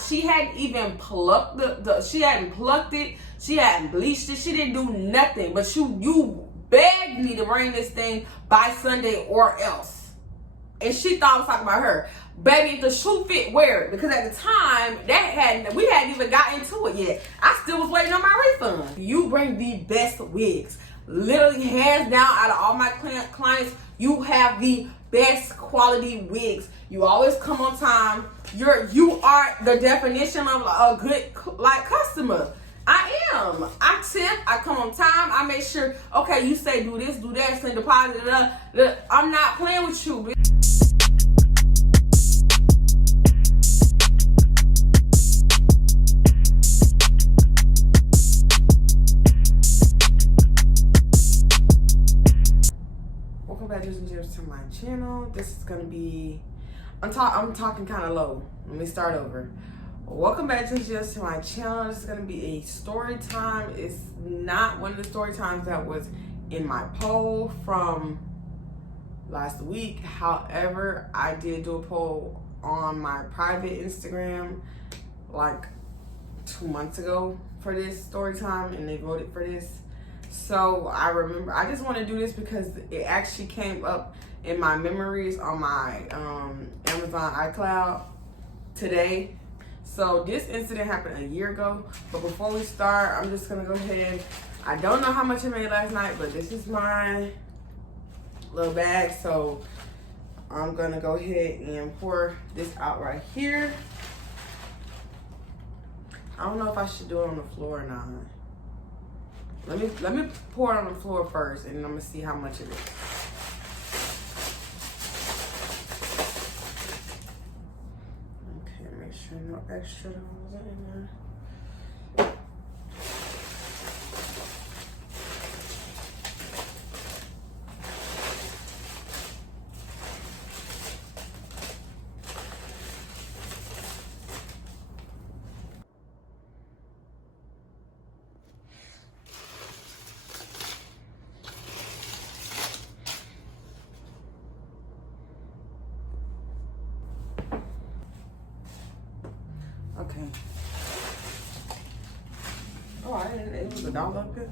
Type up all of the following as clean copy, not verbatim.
she hadn't even plucked she hadn't plucked it, she hadn't bleached it, she didn't do nothing. But you begged me to bring this thing by Sunday or else. And she thought I was talking about her. Baby, if the shoe fit, wear it. Because at the time, we hadn't even got into it yet. I still was waiting on my refund. You bring the best wigs. Literally, hands down, out of all my clients, you have the best quality wigs. You always come on time. You are the definition of a good customer. I am. I tip. I come on time. I make sure. Okay, you say do this, do that, send deposit. I'm not playing with you, bitch. Welcome back, to my channel. This is gonna be. I'm talking kind of low. Let me start over. Welcome back to my channel. This is going to be a story time. It's not one of the story times that was in my poll from last week. However, I did do a poll on my private Instagram like 2 months ago for this story time, and they voted for this. So I remember, I just want to do this because it actually came up in my memories on my Amazon iCloud today. So this incident happened a year ago, but before we start, I'm just gonna go ahead. I don't know how much I made last night, but this is my little bag. So I'm gonna go ahead and pour this out right here. I don't know if I should do it on the floor or not. Let me pour it on the floor first, and then I'm gonna see how much it is. Make sure no extra wasn't in there. Okay. Oh, I didn't. It was a dog up here.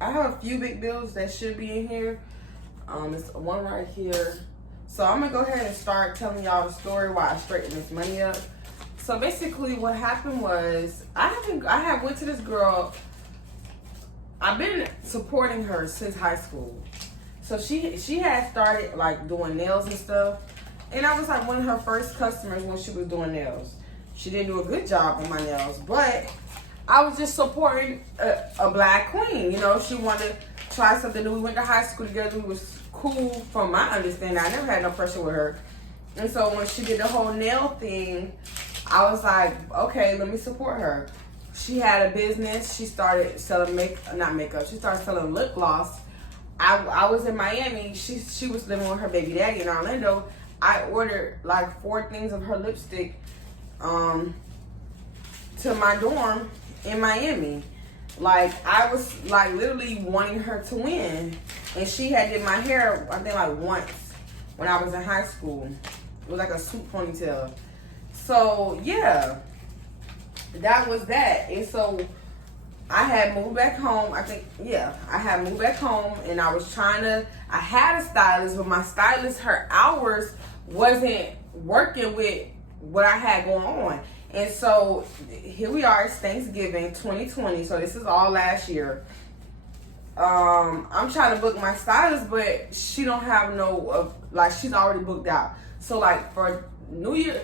I have a few big bills that should be in here. It's one right here. So I'm gonna go ahead and start telling y'all the story why I straightened this money up. So basically, what happened was I have went to this girl. I've been supporting her since high school. So she had started like doing nails and stuff, and I was like one of her first customers when she was doing nails. She didn't do a good job on my nails, but I was just supporting a black queen. You know, she wanted to try something new. We went to high school together. We was cool from my understanding. I never had no pressure with her, and so when she did the whole nail thing, I was like, okay, let me support her. She had a business. She started selling not makeup. She started selling lip gloss. I was in Miami. She was living with her baby daddy in Orlando. I ordered like 4 things of her lipstick to my dorm in Miami. Like, I was like literally wanting her to win. And she had did my hair, I think like once when I was in high school. It was like a swoop ponytail. So yeah, that was that. And so I had moved back home. I had moved back home, and I was I had a stylist, but my stylist, her hours wasn't working with what I had going on. And so here we are, it's Thanksgiving 2020. So this is all last year. I'm trying to book my stylist, but she don't have she's already booked out. So like for New Year,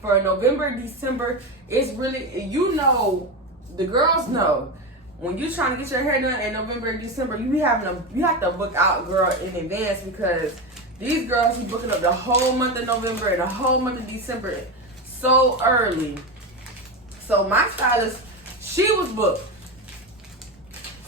for November, December, it's really, the girls know when you're trying to get your hair done in November and December, you have to book out, girl, in advance, because these girls be booking up the whole month of November and the whole month of December so early. So my stylist, she was booked.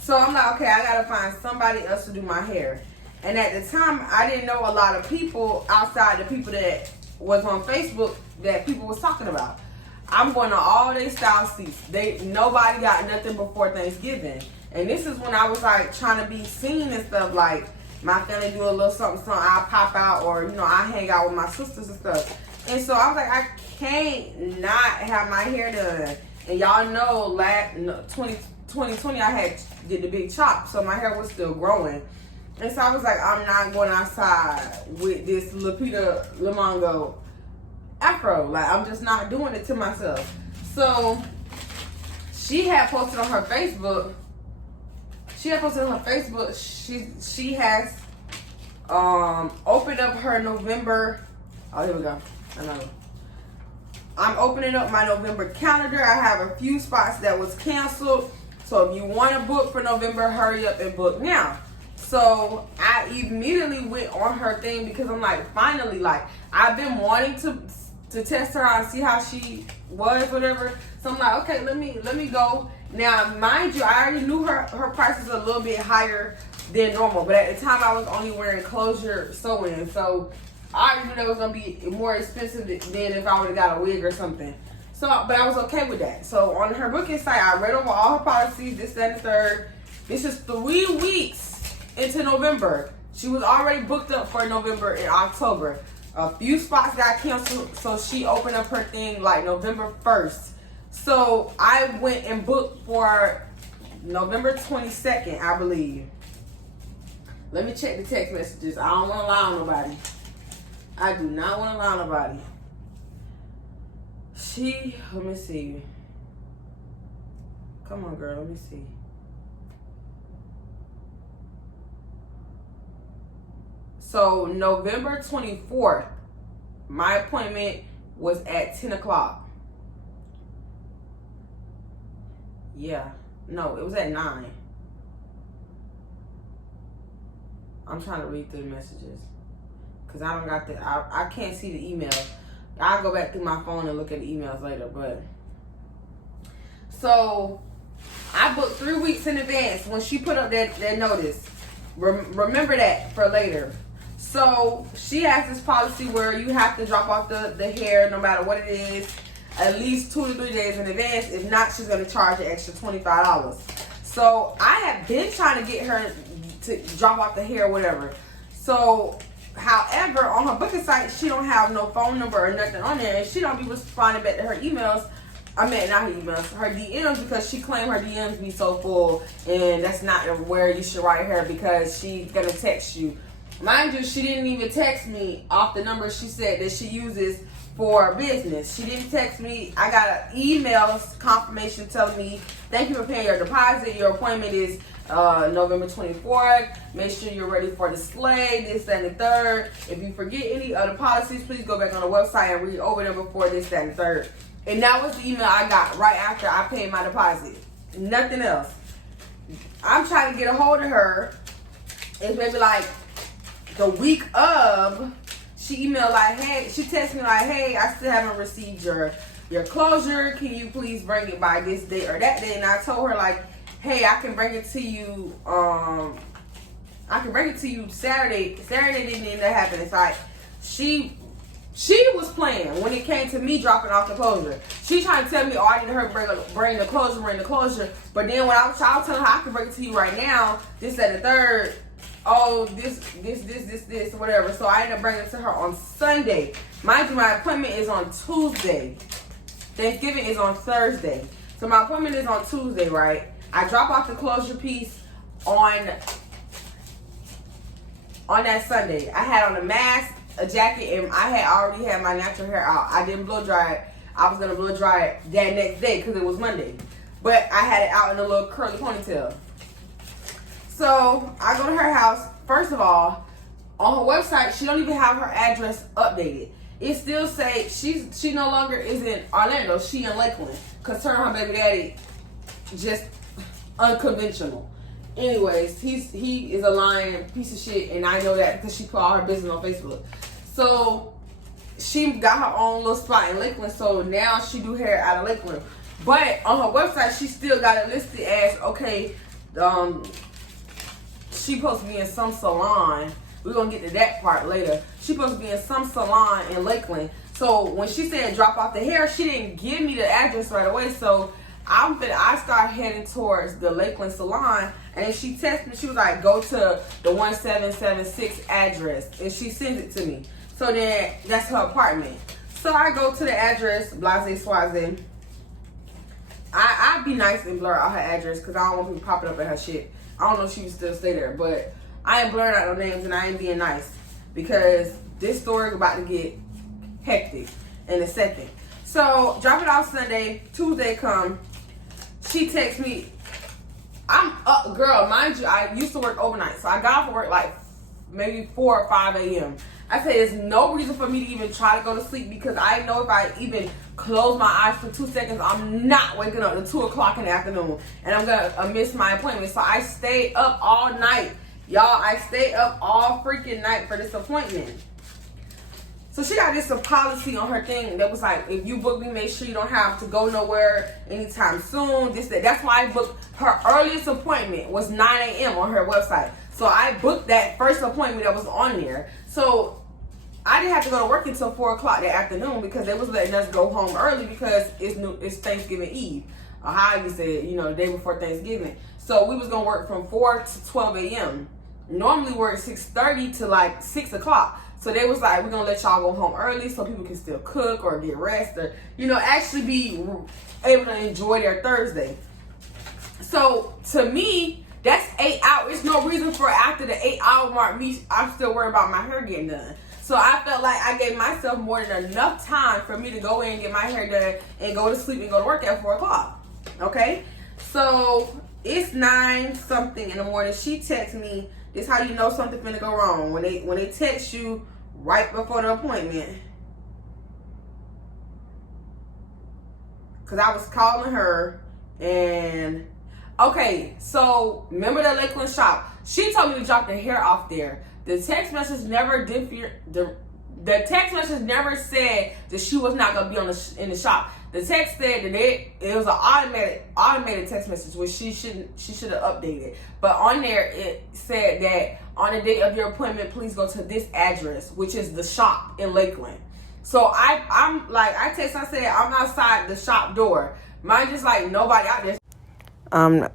So I'm like, okay, I gotta find somebody else to do my hair. And at the time, I didn't know a lot of people outside the people that was on Facebook that people was talking about. I'm going to all their style seats. Nobody got nothing before Thanksgiving. And this is when I was like trying to be seen and stuff. Like, my family do a little something, I pop out, or you know, I hang out with my sisters and stuff. And so I was like, I can't not have my hair done. And y'all know, 2020 I did the big chop, so my hair was still growing. And so I was like, I'm not going outside with this Lupita Lumongo afro. Like, I'm just not doing it to myself. So she had posted on her Facebook. She has opened up her November. Oh, here we go. Another. I'm opening up my November calendar. I have a few spots that was canceled. So if you want to book for November, hurry up and book now. So I immediately went on her thing because I'm like, finally, like, I've been wanting to test her out and see how she was, whatever. So I'm like, okay, let me go. Now, mind you, I already knew her price is a little bit higher than normal, but at the time I was only wearing closure sewing, so I already knew that was gonna be more expensive than if I would have got a wig or something. So, but I was okay with that. So on her booking site, I read over all her policies, this, that, and the third. This is 3 weeks into November. She was already booked up for November and October. A few spots got canceled, so she opened up her thing like November 1st. So I went and booked for November 22nd, I believe. Let me check the text messages. I don't want to lie on nobody. I do not want to lie on nobody. Let me see. Come on, girl, let me see. So November 24th, my appointment was at 10 o'clock. Yeah, no, it was at 9. I'm trying to read through the messages because I don't got I can't see the email. I'll go back through my phone and look at the emails later. But so I booked 3 weeks in advance when she put up that notice. Remember that for later. So she has this policy where you have to drop off the hair no matter what it is at least 2 to 3 days in advance. If not, she's going to charge an extra $25. So I have been trying to get her to drop off the hair or whatever. So, however, on her booking site, she don't have no phone number or nothing on there, and she don't be responding back to her emails. I mean, not her emails, her DMs, because she claimed her DMs be so full, and that's not where you should write her because she's gonna text you. Mind you, she didn't even text me off the number she said that she uses for business. She didn't text me. I got an email confirmation telling me, thank you for paying your deposit. Your appointment is November 24th. Make sure you're ready for the sleigh, this, that, and the third. If you forget any of the policies, please go back on the website and read over them before this, that, and the third. And that was the email I got right after I paid my deposit. Nothing else. I'm trying to get a hold of her. It's maybe like the week of. She emailed like, hey, she texted me like, hey, I still haven't received your closure. Can you please bring it by this day or that day? And I told her like, hey, I can bring it to you. Saturday. Saturday didn't end up happening. It's like she was playing when it came to me dropping off the closure. She trying to tell me, oh, I need her bring the closure. But then when I was telling her I can bring it to you right now, this, that, and the third. Oh, this, whatever. So I ended up bringing it to her on Sunday. Mind you, my appointment is on Tuesday. Thanksgiving is on Thursday. So my appointment is on Tuesday, right? I drop off the closure piece on that Sunday. I had on a mask, a jacket, and I had already had my natural hair out. I didn't blow dry it. I was going to blow dry it that next day because it was Monday. But I had it out in a little curly ponytail. So I go to her house. First of all, on her website, she don't even have her address updated. It still say she no longer is in Orlando. She in Lakeland. Cause her and her baby daddy just unconventional. Anyways, he is a lying piece of shit, and I know that because she put all her business on Facebook. So she got her own little spot in Lakeland. So now she do hair out of Lakeland. But on her website, she still got it listed as okay. She supposed to be in some salon. We're going to get to that part later. She supposed to be in some salon in Lakeland. So when she said drop off the hair, she didn't give me the address right away. So I start heading towards the Lakeland salon. And she texted me, she was like, go to the 1776 address. And she sends it to me. So then, that's her apartment. So I go to the address, Blase Swaze. I'd be nice and blur out her address because I don't want people popping up at her shit. I don't know if she would still stay there, but I ain't blurring out no names and I ain't being nice because this story about to get hectic in a second. So drop it off Sunday, Tuesday come. She texts me. I'm up, girl. Mind you, I used to work overnight, so I got off of work like maybe 4 or 5 a.m. I said there's no reason for me to even try to go to sleep because I know if I even close my eyes for 2 seconds, I'm not waking up at 2 o'clock in the afternoon and I'm gonna miss my appointment. So I stayed up all night. Y'all, I stayed up all freaking night for this appointment. So she got this policy on her thing that was like, if you book me, make sure you don't have to go nowhere anytime soon. That's why I booked her earliest appointment was 9 a.m. on her website. So I booked that first appointment that was on there. So I didn't have to go to work until 4 o'clock that afternoon because they was letting us go home early because it's Thanksgiving Eve. Or how you said, the day before Thanksgiving. So we was gonna work from 4 to 12 a.m. Normally we're at 6:30 to like 6 o'clock. So they was like, we're gonna let y'all go home early so people can still cook or get rest or, actually be able to enjoy their Thursday. So to me, that's 8 hours. There's no reason for after the 8-hour mark, I'm still worried about my hair getting done. So I felt like I gave myself more than enough time for me to go in and get my hair done and go to sleep and go to work at 4 o'clock. Okay? So it's 9 something in the morning. She texts me. This how you know something finna go wrong. When they text you right before the appointment. Cause I was calling her and okay, so remember the Lakeland shop? She told me to drop the hair off there. The text message never the text message never said that she was not gonna be in the shop. The text said that it was an automated text message, which she should have updated. But on there it said that on the day of your appointment, please go to this address, which is the shop in Lakeland. So I'm like, I said I'm outside the shop door. Mine just like nobody out there.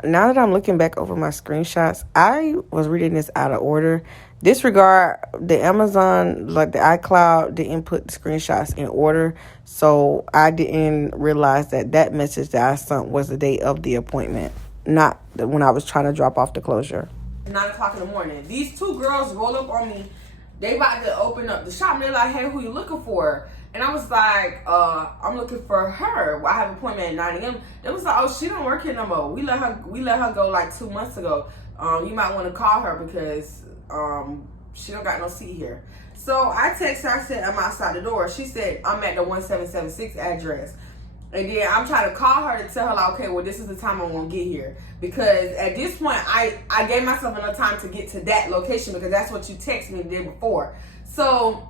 Now that I'm looking back over my screenshots, I was reading this out of order. Disregard the Amazon, like the iCloud, didn't put the screenshots in order. So I didn't realize that message that I sent was the day of the appointment, not when I was trying to drop off the closure. 9 o'clock in the morning. These 2 girls roll up on me. They about to open up the shop. And they're like, hey, who you looking for? And I was like, I'm looking for her. Well, I have an appointment at 9 a.m. They was like, oh, she don't work here no more. We let her go like 2 months ago. You might want to call her because she don't got no seat here. So I text her. I said, I'm outside the door. She said, I'm at the 1776 address. And then I'm trying to call her to tell her, like, okay, well, this is the time I'm going to get here. Because at this point, I gave myself enough time to get to that location because that's what you texted me the day before. So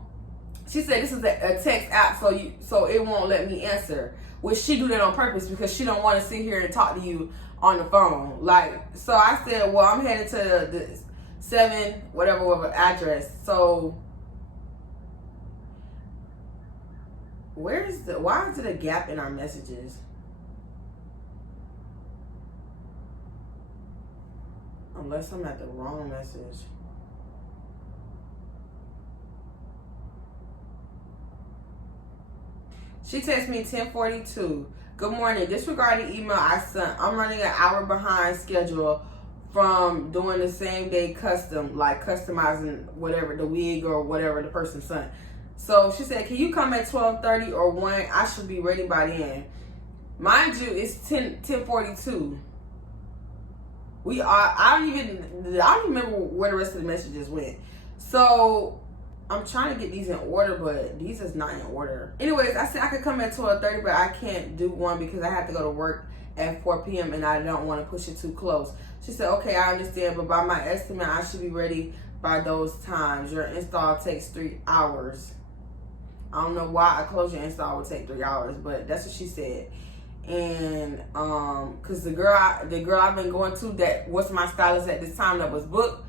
she said this is a text app, so it won't let me answer. Which she do that on purpose because she don't want to sit here and talk to you on the phone. Like, so I said, well, I'm headed to the 7 whatever address. So why is it a gap in our messages? Unless I'm at the wrong message. She texted me 10:42. Good morning. Disregard the email I sent. I'm running an hour behind schedule from doing the same day custom, like customizing whatever, the wig or whatever the person sent. So she said, can you come at 12:30 or 1? I should be ready by then. Mind you, it's 10:42. I don't even remember where the rest of the messages went. So I'm trying to get these in order, but these is not in order. Anyways, I said I could come at 12:30, but I can't do 1 because I have to go to work at 4 p.m. and I don't want to push it too close. She said, okay, I understand, but by my estimate, I should be ready by those times. Your install takes 3 hours. I don't know why a closure install would take 3 hours, but that's what she said. And cause the girl I've been going to that was my stylist at this time that was booked,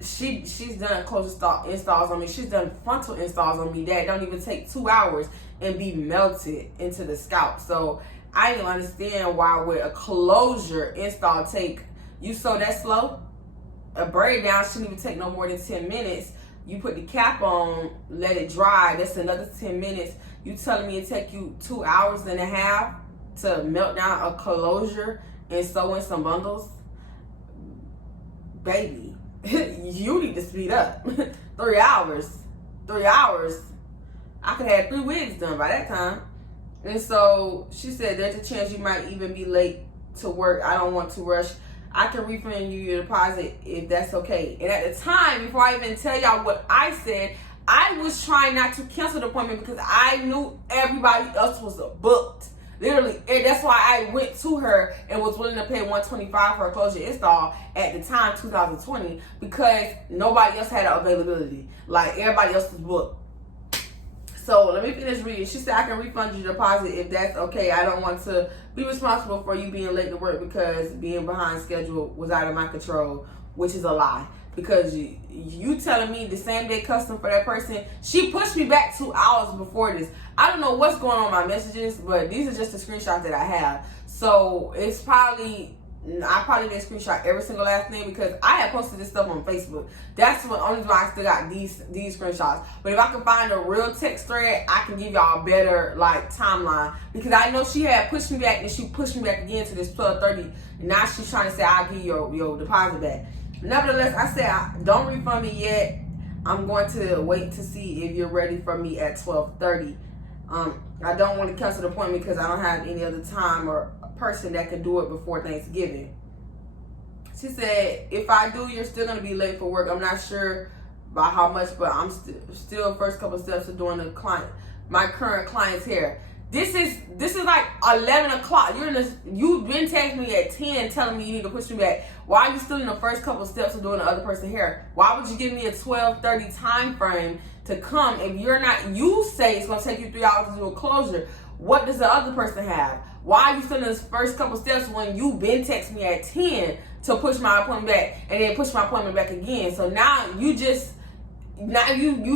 she's done closure installs on me. She's done frontal installs on me that don't even take 2 hours and be melted into the scalp. So I didn't understand why would a closure install take You sew that slow? A braid down shouldn't even take no more than 10 minutes. You put the cap on, let it dry. That's another 10 minutes. You telling me it take you 2 hours and a half to melt down a closure and sew in some bundles? Baby, you need to speed up. 3 hours. 3 hours. I could have 3 wigs done by that time. And so she said there's a chance you might even be late to work. I don't want to rush. I can refund you your deposit if that's okay. And at the time, before I even tell y'all what I said, I was trying not to cancel the appointment because I knew everybody else was booked. Literally, and that's why I went to her and was willing to pay $125 for a closure install at the time, 2020, because nobody else had availability. Like, everybody else was booked. So let me finish reading. She said, I can refund your deposit if that's okay. I don't want to be responsible for you being late to work because being behind schedule was out of my control, which is a lie. Because you telling me the same day custom for that person, she pushed me back 2 hours before this. I don't know what's going on in my messages, but these are just the screenshots that I have. So it's probably, I probably didn't screenshot every single last name because I had posted this stuff on Facebook. That's the only why I still got these screenshots. But if I can find a real text thread, I can give y'all a better like timeline, because I know she had pushed me back and she pushed me back again to this 12:30. And now she's trying to say I'll give you your deposit back. Nevertheless, I said don't refund me yet. I'm going to wait to see if you're ready for me at 12:30. I don't want to cancel the appointment because I don't have any other time or person that can do it before Thanksgiving. She said, if I do, you're still going to be late for work. I'm not sure by how much, but I'm still first couple steps of doing my current client's hair. This is like 11 o'clock. You've been texting me at 10 telling me you need to push me back. Why are you still in the first couple steps of doing the other person's hair? Why would you give me a 12:30 time frame to come if you're not, you say it's going to take you 3 hours to do a closure? What does the other person have? Why are you still in the first couple steps when you've been texting me at 10 to push my appointment back and then push my appointment back again? So now you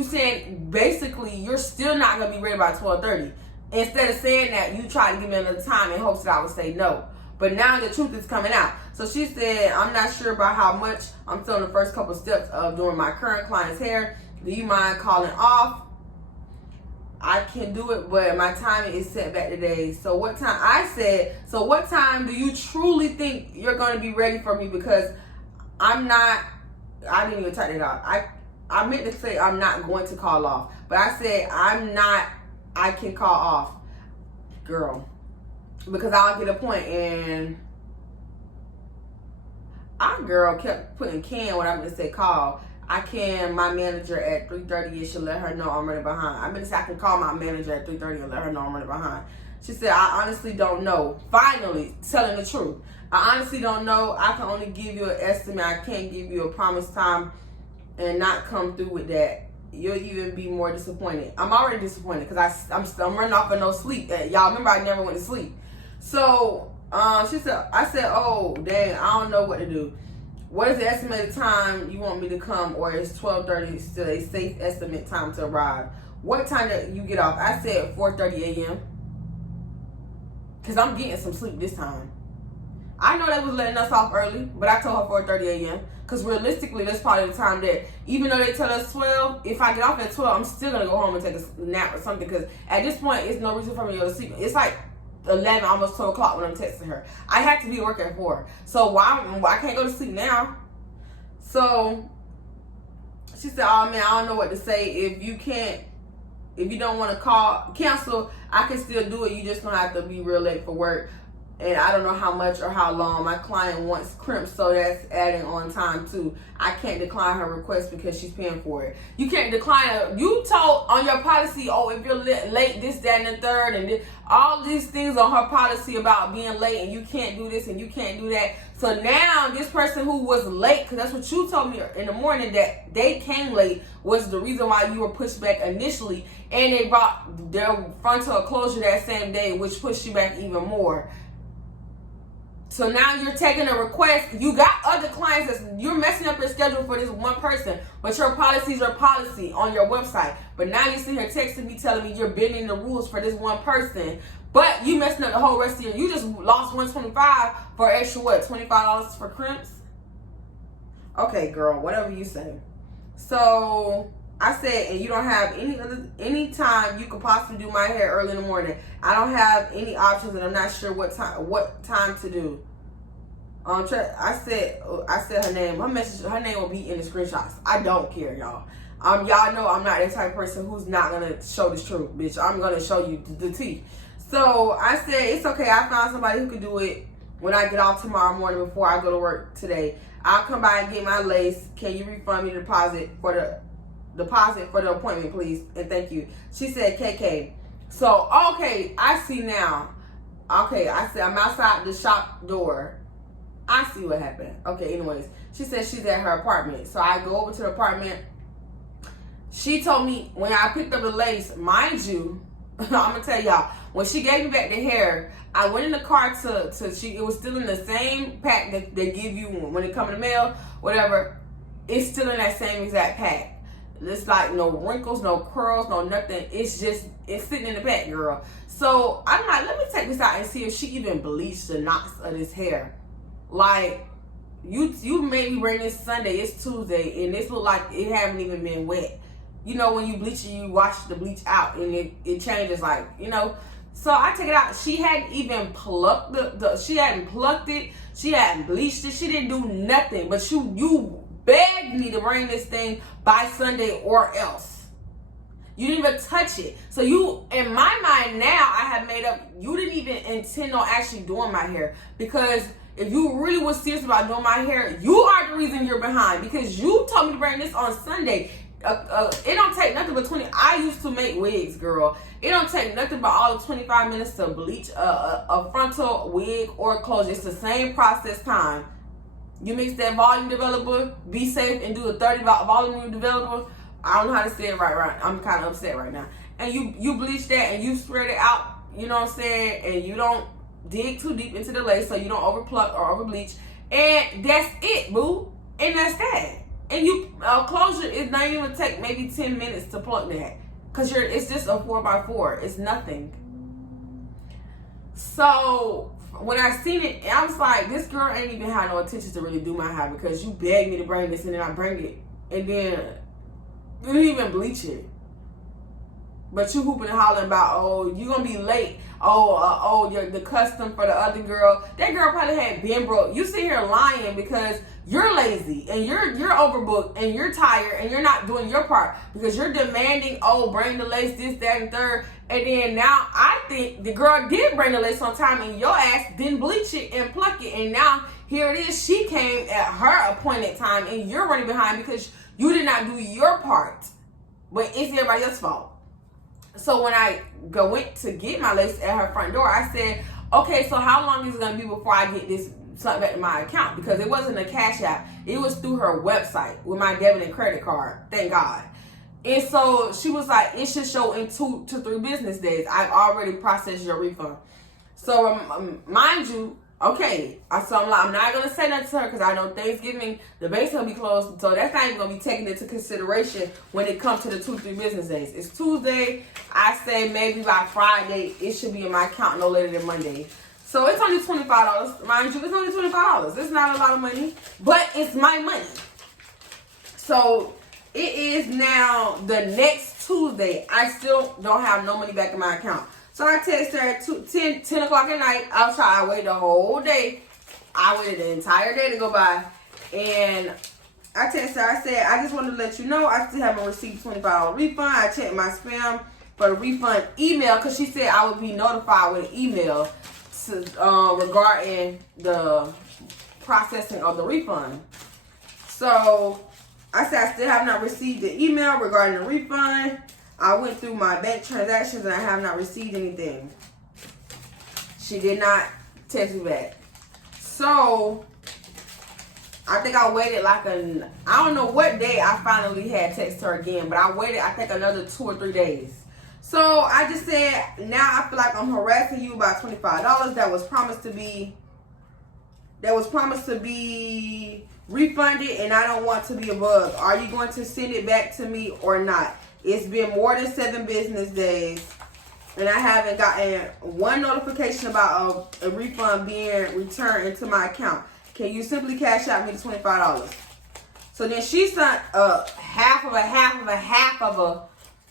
saying basically you're still not going to be ready by 12:30. Instead of saying that, you try to give me another time in hopes that I would say no. But now the truth is coming out. So she said, I'm not sure about how much. I'm still in the first couple steps of doing my current client's hair. Do you mind calling off? I can do it, but my timing is set back today. So what time? I said, so what time do you truly think you're going to be ready for me? Because I'm not, I didn't even type it out. I meant to say I'm not going to call off. But I said I'm not, I can call off, girl, because I'll get a point. And our girl kept putting can when I meant to say call. I can, my manager at 3:30, you should let her know I'm running behind. I meant to say I can call my manager at 3:30 and let her know I'm running behind. She said, I honestly don't know. Finally, telling the truth. I honestly don't know. I can only give you an estimate. I can't give you a promised time and not come through with that. You'll even be more disappointed. I'm already disappointed because I'm running off of no sleep. Y'all remember I never went to sleep. So she said, I said, oh dang, I don't know what to do. What is the estimated time you want me to come, or is 12:30 still a safe estimate time to arrive? What time do you get off? I said 4:30 a.m. because I'm getting some sleep this time. I know they was letting us off early, but I told her 4:30 a.m. because realistically, that's probably the time that, even though they tell us 12, if I get off at 12, I'm still going to go home and take a nap or something, because at this point, it's no reason for me to go to sleep. It's like 11, almost 12 o'clock when I'm texting her. I have to be at work at 4. So why I can't go to sleep now? So she said, oh man, I don't know what to say. If you don't want to cancel, I can still do it. You just don't have to be real late for work. And I don't know how much or how long. My client wants crimp, so that's adding on time too. I can't decline her request because she's paying for it. You can't decline her. You told on your policy, oh, if you're late, this, that, and the third, and all these things on her policy about being late, and you can't do this and you can't do that. So now this person who was late, because that's what you told me in the morning, that they came late, was the reason why you were pushed back initially, and they brought their frontal closure that same day, which pushed you back even more. So now you're taking a request. You got other clients that you're messing up your schedule for this one person, but your policies are policy on your website. But now you're sitting here texting me telling me you're bending the rules for this one person, but you messing up the whole rest of your. You just lost $125 for extra what? $25 for crimps? Okay, girl, whatever you say. So I said, and you don't have any time you could possibly do my hair early in the morning. I don't have any options, and I'm not sure what time to do. I said her name. Her name will be in the screenshots. I don't care, y'all. Y'all know I'm not that type of person who's not gonna show the truth, bitch. I'm gonna show you the tea. So I said it's okay. I found somebody who could do it when I get off tomorrow morning before I go to work today. I'll come by and get my lace. Can you refund me the deposit for the appointment, please? And thank you. She said, KK. So, okay, I see now. Okay, I said I'm outside the shop door. I see what happened. Okay, anyways. She said she's at her apartment. So I go over to the apartment. She told me when I picked up the lace, mind you, I'm gonna tell y'all, when she gave me back the hair, I went in the car it was still in the same pack that they give you when it comes in the mail, whatever. It's still in that same exact pack. It's like no wrinkles, no curls, no nothing. It's sitting in the pack, girl. So I'm like, let me take this out and see if she even bleached the knots of this hair. Like, you made me bring this Sunday, it's Tuesday, and this look like it haven't even been wet. You know, when you bleach it, you wash the bleach out and it changes, like, you know. So I take it out. She hadn't even plucked she hadn't plucked it. She hadn't bleached it. She didn't do nothing. But you begged me to bring this thing by Sunday or else. You didn't even touch it. So you, in my mind now, I have made up, you didn't even intend on actually doing my hair. Because if you really was serious about doing my hair, you are the reason you're behind. Because you told me to bring this on Sunday. It don't take nothing but 20. I used to make wigs, girl. It don't take nothing but all of 25 minutes to bleach a frontal wig or closure. It's the same process time. You mix that volume developer, be safe, and do a 30 volume developer. I don't know how to say it right. I'm kind of upset right now. And you bleach that and you spread it out. You know what I'm saying? And you don't dig too deep into the lace so you don't overpluck or overbleach. And that's it, boo. And that's that. And closure is not even take maybe 10 minutes to pluck that. Because it's just a 4x4. It's nothing. So when I seen it, I was like, this girl ain't even had no intention to really do my hair because you begged me to bring this and then I bring it. And then you didn't even bleach it. But you hooping and hollering about, oh, you gonna be late. You're the custom for the other girl. That girl probably had been broke. You sit here lying because you're lazy and you're overbooked and you're tired and you're not doing your part because you're demanding, bring the lace, this, that, and third. And then now I think the girl did bring the lace on time and your ass didn't bleach it and pluck it. And now here it is. She came at her appointed time and you're running behind because you did not do your part. But it's everybody else's fault. So when I went to get my lace at her front door, I said, okay, so how long is it going to be before I get this something back to my account? Because it wasn't a cash app. It was through her website with my debit and credit card. Thank God. And so she was like, it should show in 2 to 3 business days. I've already processed your refund. So mind you, okay. So I'm not going to say that to her because I know Thanksgiving, the bank's going to be closed. So that's not even going to be taken into consideration when it comes to the 2-3 business days. It's Tuesday. I say maybe by Friday, it should be in my account no later than Monday. So it's only $25. Mind you, it's only $25. It's not a lot of money, but it's my money. So it is now the next Tuesday. I still don't have no money back in my account. So I texted her at 10 o'clock at night. I waited the whole day. I waited the entire day to go by. And I texted her. I said, I just wanted to let you know I still haven't received $25 refund. I checked my spam for the refund email because she said I would be notified with an email regarding the processing of the refund. So I said I still have not received the email regarding the refund. I went through my bank transactions and I have not received anything. She did not text me back. So I think I waited I don't know what day I finally had texted her again, but I waited I think another 2 or 3 days. So I just said, now I feel like I'm harassing you about $25 that was promised to be that was promised to be refunded, and I don't want to be a bug. Are you going to send it back to me or not? It's been more than 7 business days, and I haven't gotten one notification about a refund being returned into my account. Can you simply cash out me the $25? So then she sent a half of a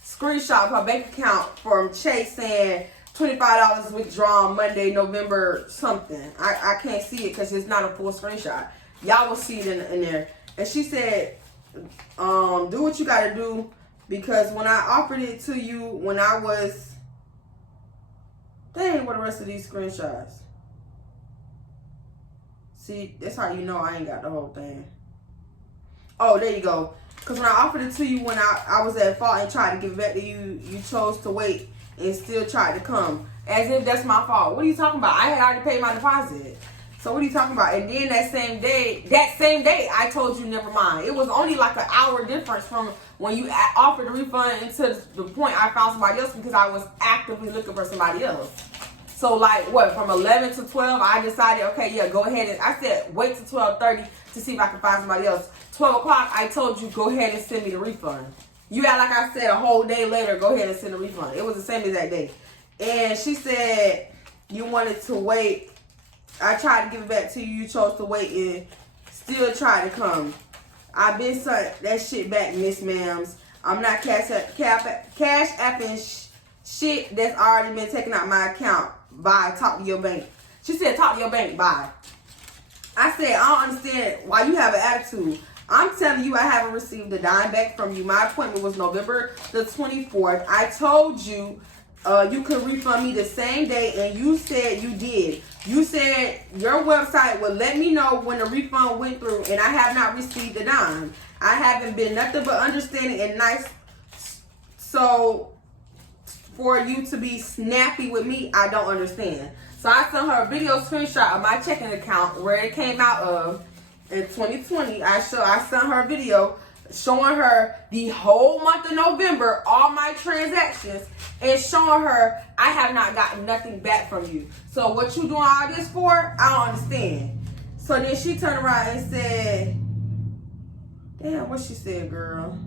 screenshot of her bank account from Shaye saying $25 withdrawn Monday, November something. I can't see it because it's not a full screenshot. Y'all will see it in there. And she said, do what you got to do, because when I offered it to you when I was... Dang, what the rest of these screenshots? See, that's how you know I ain't got the whole thing. Oh, there you go. Because when I offered it to you when I was at fault and tried to give it back to you, you chose to wait and still tried to come. As if that's my fault. What are you talking about? I had already paid my deposit. So what are you talking about? And then that same day, I told you never mind. It was only like an hour difference from when you offered the refund until the point I found somebody else, because I was actively looking for somebody else. So like what, from 11 to 12, I decided, okay, yeah, go ahead. And I said, wait till 12:30 to see if I can find somebody else. 12 o'clock, I told you, go ahead and send me the refund. You got, like I said, a whole day later, go ahead and send the refund. It was the same exact day. And she said, you wanted to wait. I tried to give it back to you. You chose to wait and still try to come. I've been sent that shit back, Miss Ma'ams. I'm not cash apping shit that's already been taken out my account. Bye. Talk to your bank. She said, talk to your bank. Bye. I said, I don't understand why you have an attitude. I'm telling you, I haven't received a dime back from you. My appointment was November the 24th. I told you you could refund me the same day, and you said you did. You said your website would let me know when the refund went through, and I have not received a dime. I haven't been nothing but understanding and nice. So for you to be snappy with me, I don't understand. So I sent her a video screenshot of my checking account where it came out of in 2020. I sent her a video showing her the whole month of November, all my transactions, and showing her I have not gotten nothing back from you. So what you doing all this for? I don't understand. So then she turned around and said, damn, what she said, girl?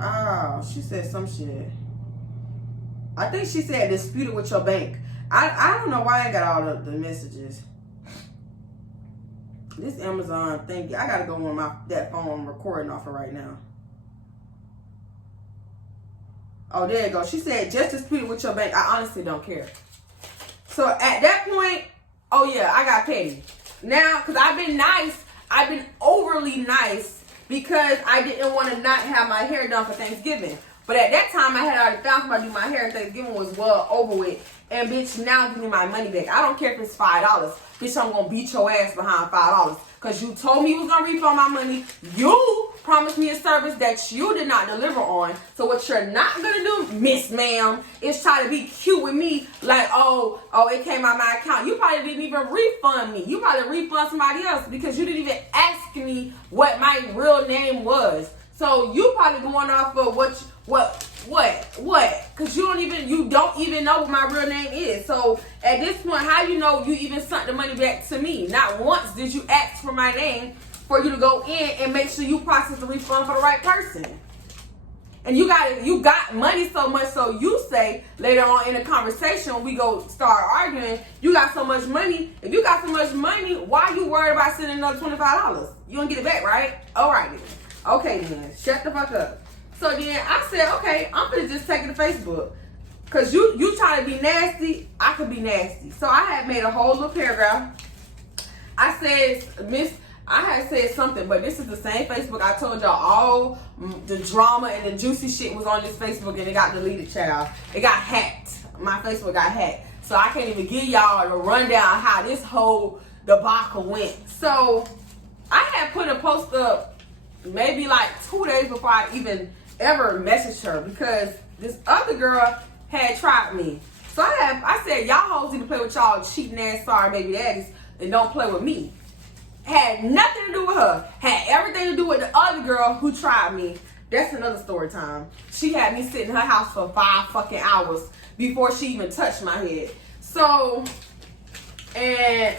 Oh, she said some shit. I think she said disputed with your bank. I don't know why I ain't got all the messages. This Amazon thing, I gotta go on that phone I'm recording off of right now. Oh, there you go. She said just disputed with your bank. I honestly don't care. So at that point, oh yeah, I got petty. Now, because I've been nice, I've been overly nice because I didn't want to not have my hair done for Thanksgiving. But at that time, I had already found somebody to do my hair, and Thanksgiving was well over with. And bitch, now give me my money back. I don't care if it's $5. Bitch, I'm going to beat your ass behind $5. Because you told me you was going to refund my money. You promised me a service that you did not deliver on. So what you're not going to do, Miss Ma'am, is try to be cute with me. Like, oh, it came out my account. You probably didn't even refund me. You probably refund somebody else because you didn't even ask me what my real name was. So you probably going off of what? Because you don't even know what my real name is. So at this point, how you know you even sent the money back to me? Not once did you ask for my name for you to go in and make sure you process the refund for the right person. And you got money so much, so you say later on in the conversation when we go start arguing, you got so much money. If you got so much money, why you worried about sending another $25? You gonna get it back, right? All right then. Okay then, shut the fuck up. So then I said, okay, I'm gonna just take it to Facebook. Cause you trying to be nasty, I could be nasty. So I had made a whole little paragraph. I had said something, but this is the same Facebook. I told y'all all the drama and the juicy shit was on this Facebook, and it got deleted, child. It got hacked. My Facebook got hacked. So I can't even give y'all the rundown how this whole debacle went. So I had put a post up maybe like 2 days before I even ever messaged her, because this other girl had tried me. So I said, y'all hoes need to play with y'all cheating ass sorry baby daddies and don't play with me. Had nothing to do with her. Had everything to do with the other girl who tried me. That's another story time. She had me sit in her house for 5 fucking hours before she even touched my head. So, and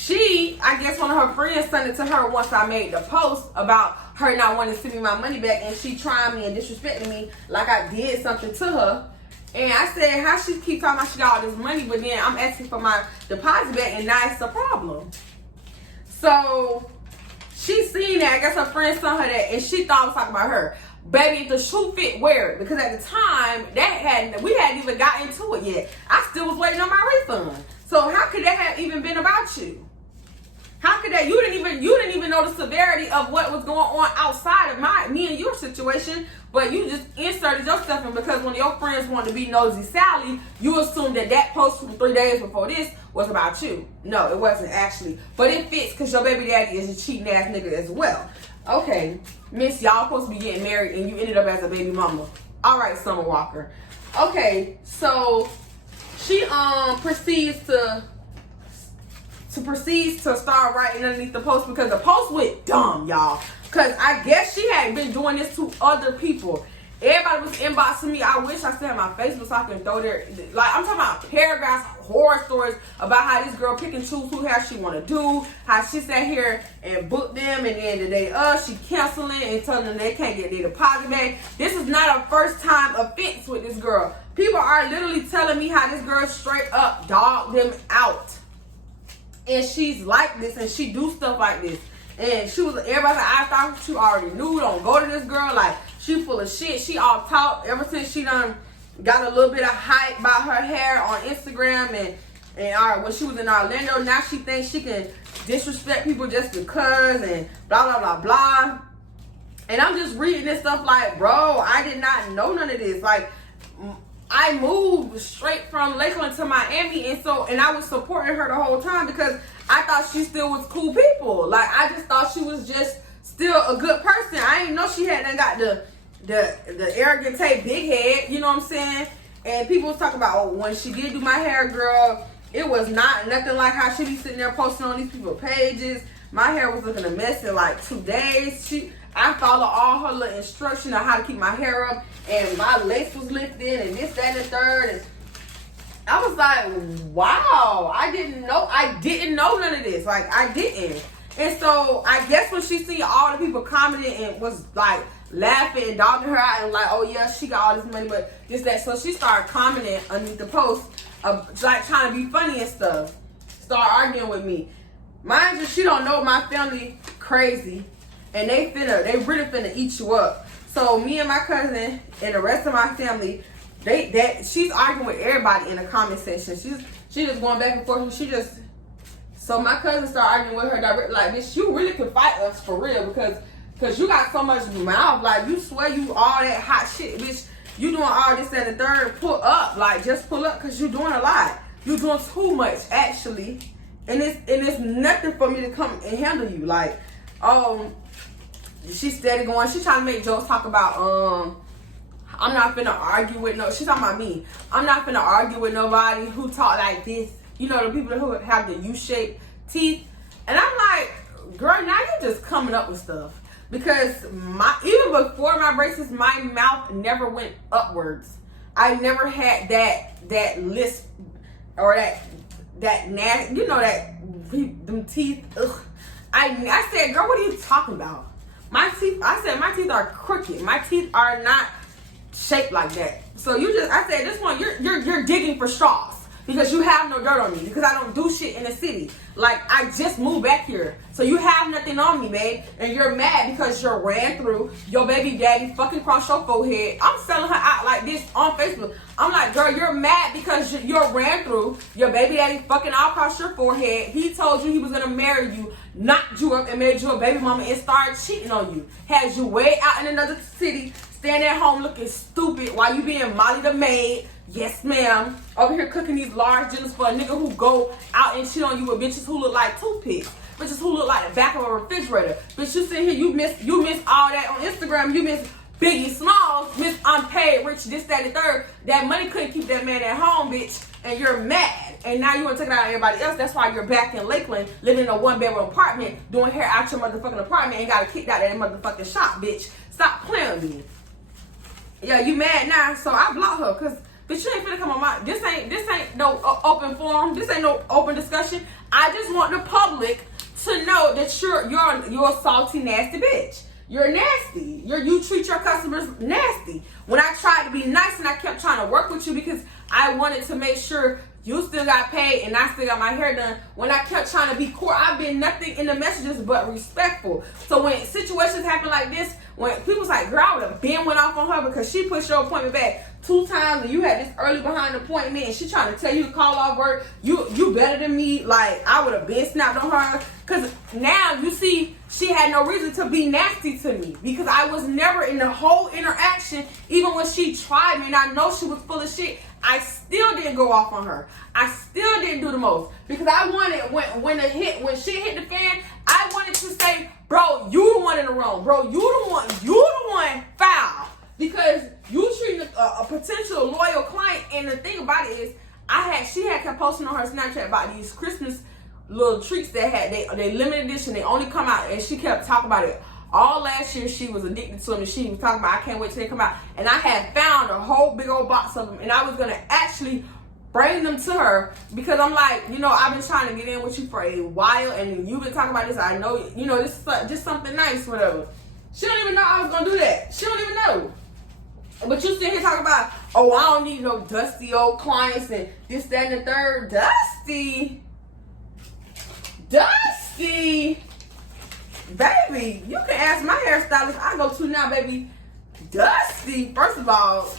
I guess one of her friends sent it to her once I made the post about her not wanting to send me my money back, and she trying me and disrespecting me like I did something to her. And I said, how she keep talking about she got all this money, but then I'm asking for my deposit back, and now it's a problem. So she seen that. I guess her friend sent her that, and she thought I was talking about her. Baby, if the shoe fit, wear it. Because at the time, we hadn't even got into it yet. I still was waiting on my refund. So how could that have even been about you? How could that? You didn't even know the severity of what was going on outside of me and your situation, but you just inserted yourself in because when your friends wanted to be nosy Sally, you assumed that post from 3 days before this was about you. No, it wasn't actually, but it fits because your baby daddy is a cheating ass nigga as well. Okay, miss, y'all supposed to be getting married and you ended up as a baby mama. All right, Summer Walker. Okay, so she proceeds to start writing underneath the post because the post went dumb, y'all. Because I guess she had been doing this to other people. Everybody was inboxing me. I wish I still had my Facebook so I can throw there. Like, I'm talking about paragraphs, horror stories about how this girl pick and choose who hair she want to do, how she sat here and booked them, and then the day she canceling and telling them they can't get their deposit back. This is not a first time offense with this girl. People are literally telling me how this girl straight up dogged them out. And she's like this, and she do stuff like this. And everybody like, I thought you already knew, don't go to this girl. Like, she full of shit. She all talk ever since she done got a little bit of hype about her hair on Instagram. And when she was in Orlando, now she thinks she can disrespect people just because and blah, blah, blah, blah. And I'm just reading this stuff like, bro, I did not know none of this. Like, I moved straight from Lakeland to Miami, and I was supporting her the whole time because I thought she still was cool people. Like, I just thought she was just still a good person. I didn't know she hadn't got the arrogant type big head, you know what I'm saying? And people was talking about, oh, when she did do my hair, girl, it was nothing like how she be sitting there posting on these people's pages. My hair was looking a mess in like 2 days. I followed all her little instructions on how to keep my hair up, and my lace was lifted, and this, that, and the third. And I was like, wow, I didn't know none of this. Like, I didn't. And so I guess when she see all the people commenting and was like laughing and dogging her out and like, oh yeah, she got all this money, but this, that. So she started commenting underneath the post, like trying to be funny and stuff. Start arguing with me. Mind you, she don't know my family crazy. And they really finna eat you up. So me and my cousin and the rest of my family, she's arguing with everybody in the comment section. She just going back and forth. So my cousin started arguing with her directly like, bitch, you really could fight us for real because you got so much mouth. Like, you swear you all that hot shit, bitch. You doing all this and the third. Pull up, like just pull up because you doing a lot. You doing too much actually, and it's nothing for me to come and handle you. Like, she's steady going. She's trying to make jokes talk about, I'm not finna argue with she's talking about me. I'm not finna argue with nobody who talk like this. You know, the people who have the U-shaped teeth. And I'm like, girl, now you're just coming up with stuff. Because even before my braces, my mouth never went upwards. I never had that lisp or that nasty, you know, them teeth. Ugh. I said, girl, what are you talking about? My teeth are crooked. My teeth are not shaped like that. So I said, this one, you're digging for straws because you have no dirt on me because I don't do shit in the city. Like, I just moved back here. So you have nothing on me, babe. And you're mad because you're ran through. Your baby daddy fucking crossed your forehead. I'm selling her out like this on Facebook. I'm like, girl, you're mad because you're ran through. Your baby daddy fucking all across your forehead. He told you he was going to marry you, knocked you up and made you a baby mama and started cheating on you. Had you way out in another city, staying at home looking stupid while you being Molly the maid. Yes, ma'am. Over here cooking these large dinners for a nigga who go out and cheat on you with bitches who look like toothpicks. Bitches who look like the back of a refrigerator. Bitch, you sit here, you miss all that on Instagram. You miss Biggie Smalls, miss unpaid, rich, this, that, and third. That money couldn't keep that man at home, bitch. And you're mad. And now you want to take it out on everybody else. That's why you're back in Lakeland, living in a one-bedroom apartment, doing hair out your motherfucking apartment and got kicked out of that motherfucking shop, bitch. Stop playing with me. Yeah, you mad now. So I blocked her because Bitch, you ain't finna come on my, this ain't no open forum. This ain't no open discussion. I just want the public to know that you're a salty, nasty bitch. You're nasty. You treat your customers nasty. When I tried to be nice and I kept trying to work with you because I wanted to make sure you still got paid and I still got my hair done. When I kept trying to be cool, I've been nothing in the messages but respectful. So when situations happen like this, when people's like, girl, I would have been went off on her because she pushed your appointment back 2 times and you had this early behind appointment and she trying to tell you to call off work. You better than me. Like, I would have been snapped on her. Because now you see she had no reason to be nasty to me because I was never in the whole interaction. Even when she tried me and I know she was full of shit, I still didn't go off on her. I still didn't do the most because I wanted when shit hit the fan, I wanted to say, bro, you the one in the wrong, bro. You the one foul because you treating a potential loyal client. And the thing about it is, she had kept posting on her Snapchat about these Christmas little treats that had they limited edition. They only come out, and she kept talking about it. All last year, she was addicted to them, and she was talking about, I can't wait till they come out. And I had found a whole big old box of them, and I was going to actually bring them to her because I'm like, I've been trying to get in with you for a while, and you've been talking about this. I know, this is just something nice, whatever. She don't even know I was going to do that. She don't even know. But you sit here talking about, oh, I don't need no dusty old clients and this, that, and the third. Dusty. Baby, you can ask my hairstylist I go to now, baby. Dusty. First of all,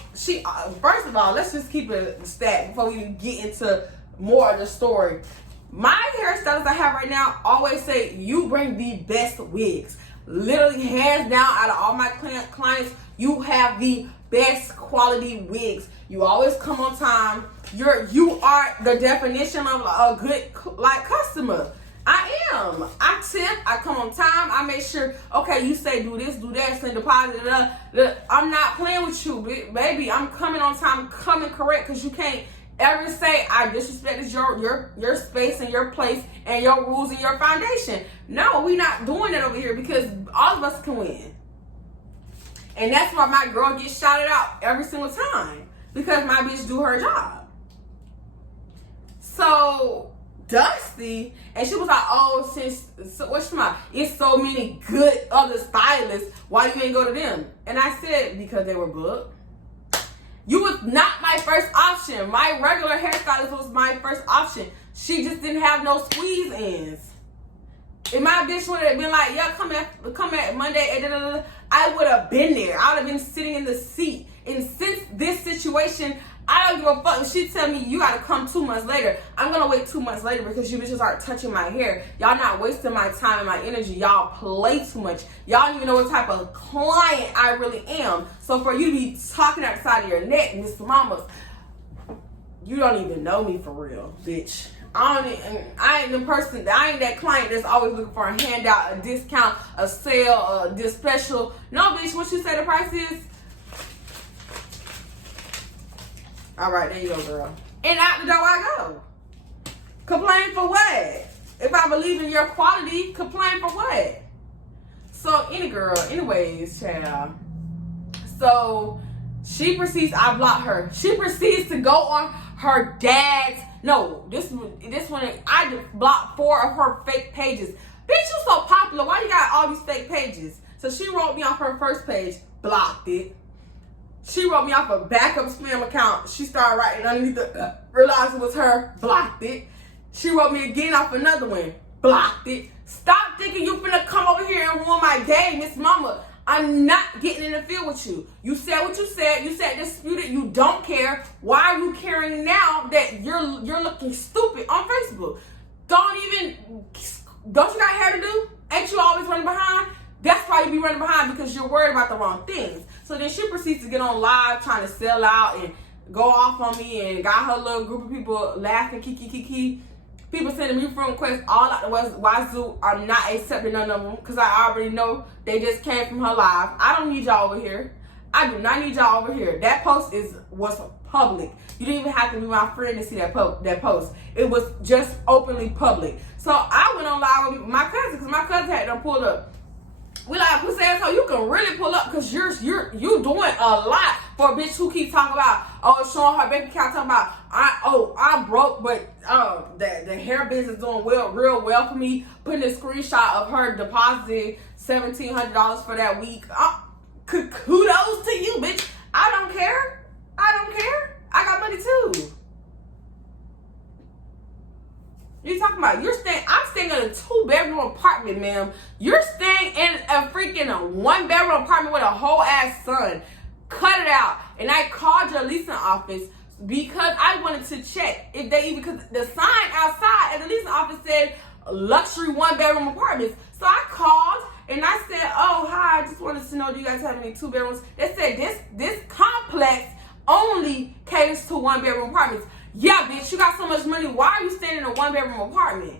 let's just keep it a stat before we get into more of the story. My hairstylist I have right now always say, you bring the best wigs. Literally, hands down, out of all my clients, you have the best quality wigs. You always come on time. You are the definition of a good customer. I am. I tip. I come on time. I make sure, okay, you say do this, do that, send deposit. I'm not playing with you, baby. I'm coming on time, coming correct, because you can't ever say I disrespected your space and your place and your rules and your foundation. No, we're not doing that over here because all of us can win. And that's why my girl gets shouted out every single time, because my bitch do her job. So Dusty, and she was like, oh, what's my, it's so many good other stylists, why you ain't go to them? And I said, because they were booked. You was not my first option. My regular hairstylist was my first option. She just didn't have no squeeze ins. If my bitch would have been like, yeah, come at Monday, I would have been there. I would have been sitting in the seat. And since this situation, I don't give a fuck if she tell me you gotta come 2 months later. I'm gonna wait 2 months later because you bitches aren't touching my hair. Y'all not wasting my time and my energy. Y'all play too much. Y'all don't even know what type of client I really am. So for you to be talking out the side of your neck, Miss Mama, you don't even know me for real, bitch. I ain't the person, I ain't that client that's always looking for a handout, a discount, a sale, this special. No, bitch, what you say the price is? All right, there you go, girl. And out the door I go. Complain for what? If I believe in your quality, complain for what? So, anyways, child. So, she proceeds, I block her. She proceeds to go on her dad's, no, this one, I blocked 4 of her fake pages. Bitch, you so popular. Why you got all these fake pages? So, she wrote me off her first page, blocked it. She wrote me off a backup spam account. She started writing underneath realized it was her, blocked it. She wrote me again off another one, blocked it. Stop thinking you finna come over here and ruin my day, Miss Mama. I'm not getting in the field with you. You said what you said. You said disputed. You don't care. Why are you caring now that you're looking stupid on Facebook? Don't you got hair to do? Ain't you always running behind? That's why you be running behind, because you're worried about the wrong things. So then she proceeds to get on live trying to sell out and go off on me and got her little group of people laughing, kiki. People sending me friend requests all out the wazoo. I'm not accepting none of them because I already know they just came from her live. I don't need y'all over here. I do not need y'all over here. That post was public. You didn't even have to be my friend to see that post. It was just openly public. So I went on live with my cousin because my cousin had them pulled up. We like, pussy asshole, you can really pull up because you're doing a lot. For a bitch who keeps talking about, oh, showing her bank account, talking about, I'm broke, but the hair business doing real well for me. Putting a screenshot of her depositing $1,700 for that week. Kudos to you, bitch. I don't care. I got money too. You talking about I'm staying in a 2-bedroom apartment, ma'am. You're staying in a freaking 1-bedroom apartment with a whole ass son. Cut it out. And I called your leasing office because I wanted to check if they even, because the sign outside at the leasing office said luxury 1-bedroom apartments. So I called and I said, oh, hi, I just wanted to know, do you guys have any 2 bedrooms? They said this complex only caters to 1-bedroom apartments. Yeah, bitch, you got so much money. Why are you staying in a 1-bedroom apartment?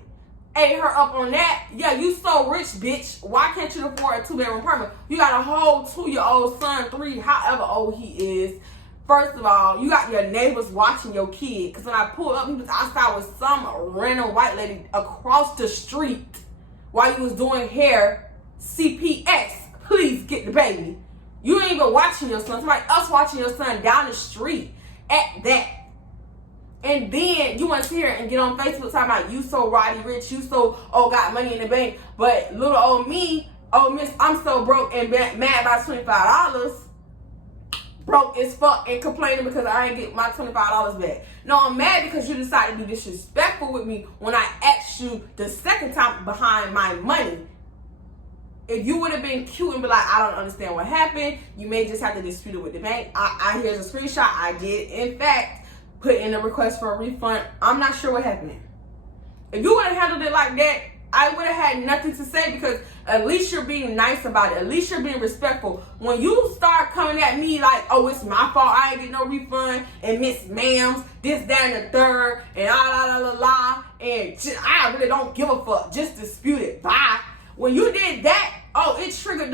Ate her up on that. Yeah, you so rich, bitch. Why can't you afford a 2-bedroom apartment? You got a whole 2-year-old son, 3, however old he is. First of all, you got your neighbors watching your kid. Because when I pulled up, he was outside with some random white lady across the street while you was doing hair. CPS, please get the baby. You ain't even watching your son. Somebody else watching your son down the street at that. And then you want to sit here and get on Facebook talking about you so roddy rich, you so got money in the bank. But little old me, miss, I'm so broke and mad about $25. Broke as fuck and complaining because I ain't get my $25 back. No, I'm mad because you decided to be disrespectful with me when I asked you the second time behind my money. If you would have been cute and be like, I don't understand what happened, you may just have to dispute it with the bank. Here's a screenshot. I did, in fact, put in a request for a refund. I'm not sure what happened. If you would have handled it like that, I would have had nothing to say because at least you're being nice about it. At least you're being respectful. When you start coming at me like, oh, it's my fault, I ain't get no refund, and Miss Ma'ams, this, that, and the third, and and I really don't give a fuck. Just dispute it. Bye. When you did that, it triggered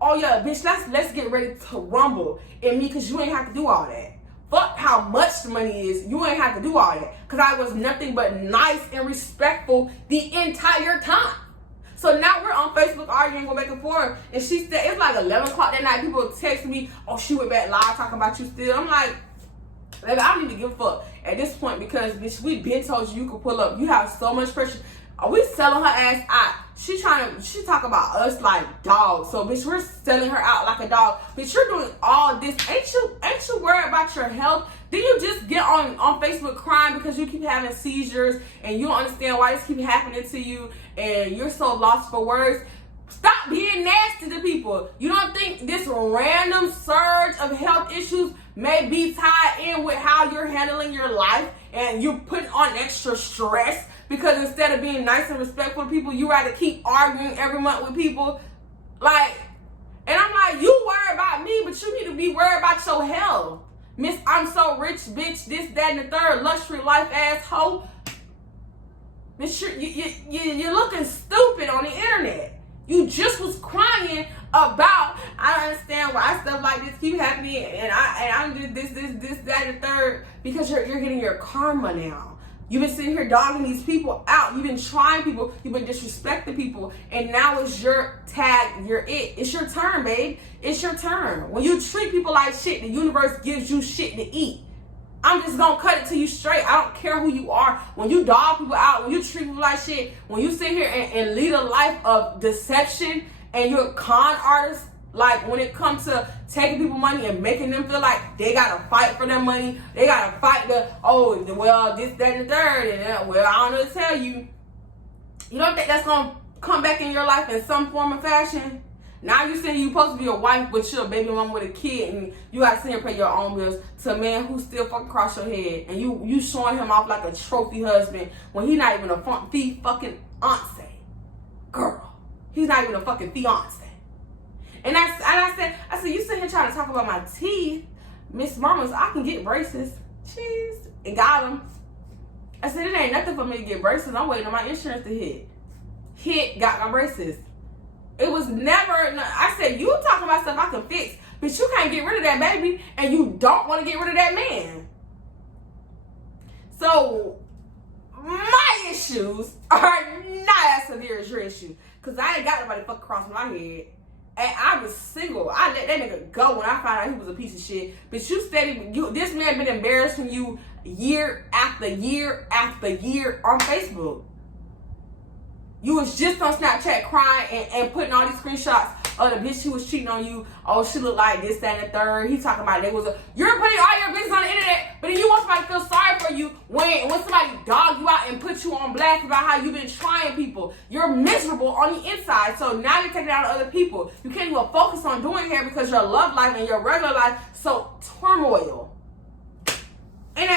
oh yeah, bitch, let's get ready to rumble in me because you ain't have to do all that. Fuck how much the money is. You ain't have to do all that. Because I was nothing but nice and respectful the entire time. So now we're on Facebook arguing, going back and forth. And she said, it's like 11 o'clock that night. People text me, oh, she went back live talking about you still. I'm like, baby, I don't need to give a fuck at this point because, bitch, we been told you could pull up. You have so much pressure. Are we selling her ass out? She talk about us like dogs. So, bitch, we're selling her out like a dog. Bitch, you're doing all this. Ain't you worried about your health? Then you just get on Facebook crying because you keep having seizures and you don't understand why this keep happening to you and you're so lost for words. Stop being nasty to people. You don't think this random surge of health issues may be tied in with how you're handling your life and you're putting on extra stress? Because instead of being nice and respectful to people, you rather keep arguing every month with people. Like, and I'm like, you worry about me, but you need to be worried about your health. Miss, I'm so rich, bitch, this, that, and the third, luxury life asshole. Miss, you're looking stupid on the internet. You just was crying about, I don't understand why stuff like this keep happening, and I'm this, that, and the third, because you're getting your karma now. You've been sitting here dogging these people out. You've been trying people. You've been disrespecting people. And now it's your tag. You're it. It's your turn, babe. It's your turn. When you treat people like shit, the universe gives you shit to eat. I'm just going to cut it to you straight. I don't care who you are. When you dog people out, when you treat people like shit, when you sit here and lead a life of deception and you're a con artist, like when it comes to taking people money and making them feel like they gotta fight for their money, they gotta fight this, that, and the third, and I don't know what to tell you. You don't think that's gonna come back in your life in some form or fashion? Now you saying you supposed to be a wife, but you're a baby mama with a kid, and you gotta sit here and pay your own bills to a man who still fucking cross your head, and you showing him off like a trophy husband when he's not even a fucking fiance. Girl, he's not even a fucking fiance. And I said, you sit here trying to talk about my teeth, Miss Mamas, I can get braces. Jeez, and got them. I said, it ain't nothing for me to get braces. I'm waiting on my insurance to hit. Got my braces. It was never, I said, you talking about stuff I can fix, but you can't get rid of that baby, and you don't want to get rid of that man. So, my issues are not as severe as your issues, because I ain't got nobody fucking crossing my head. And I was single. I let that nigga go when I found out he was a piece of shit. But you steady, this man been embarrassing you year after year after year on Facebook. You was just on Snapchat crying and putting all these screenshots of the bitch who was cheating on you. Oh, she looked like this, that, and the third. He talking about you're putting all your business on the internet, but then you want somebody to feel sorry for you when somebody dog you out and put you on blast about how you've been trying people. You're miserable on the inside, so now you're taking it out on other people. You can't even focus on doing hair because your love life and your regular life so turmoil. And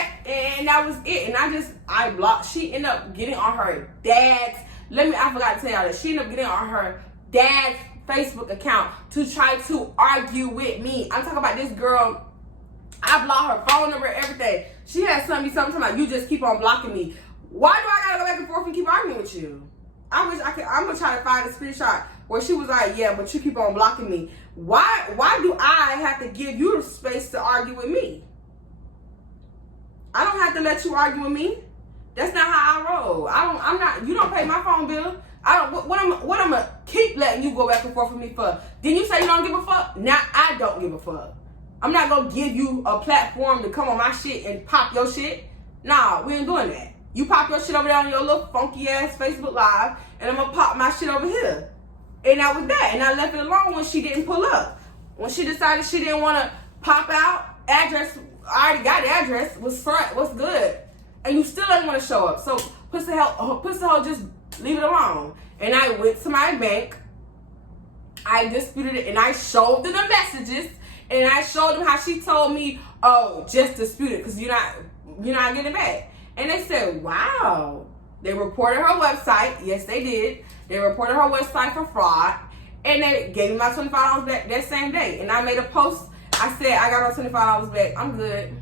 that was it. And I blocked. She ended up getting on her dad's. I forgot to tell y'all that she ended up getting on her dad's Facebook account to try to argue with me. I'm talking about this girl. I blocked her phone number, everything. She had something about you just keep on blocking me. Why do I gotta go back and forth and keep arguing with you? I wish I could. I'm gonna try to find a screenshot where she was like, yeah, but you keep on blocking me. Why do I have to give you the space to argue with me? I don't have to let you argue with me. That's not how I roll. I'm not. You don't pay my phone bill. I don't. What I'm gonna keep letting you go back and forth with me for? Then you say you don't give a fuck. Now I don't give a fuck. I'm not gonna give you a platform to come on my shit and pop your shit. Nah, we ain't doing that. You pop your shit over there on your little funky ass Facebook Live, and I'm gonna pop my shit over here. And that was that. And I left it alone when she didn't pull up. When she decided she didn't want to pop out, address. I already got the address. Was front. What's good? And you still didn't want to show up. So pussy hoe, just leave it alone. And I went to my bank. I disputed it, and I showed them the messages, and I showed them how she told me, "Oh, just dispute it, because you're not getting it back." And they said, "Wow." They reported her website. Yes, they did. They reported her website for fraud, and they gave me my $25 back that same day. And I made a post. I said, "I got my $25 back. I'm good."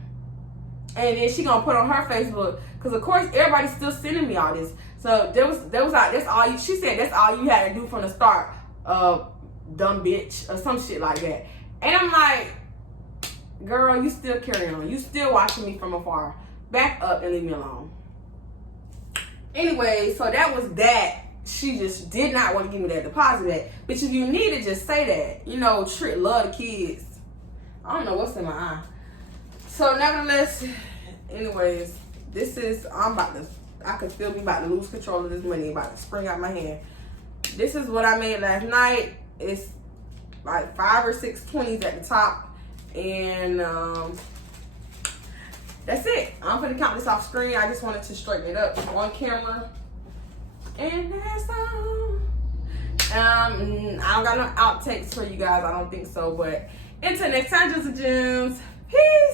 And then she gonna put on her Facebook, because of course everybody's still sending me all this. So that's all you. She said that's all you had to do from the start, dumb bitch or some shit like that. And I'm like, girl, you still carrying on. You still watching me from afar. Back up and leave me alone. Anyway, so that was that. She just did not want to give me that deposit back. Bitch, if you need it, just say that. You know, Trick love the kids. I don't know what's in my eye. So nevertheless, anyways, this is, I could feel me about to lose control of this money, about to spring out my hand. This is what I made last night. It's like 5 or 6 20s at the top. And that's it. I'm gonna count this off screen. I just wanted to straighten it up on camera. And that's all. I don't got no outtakes for you guys. I don't think so. But until next time, Gems. Peace.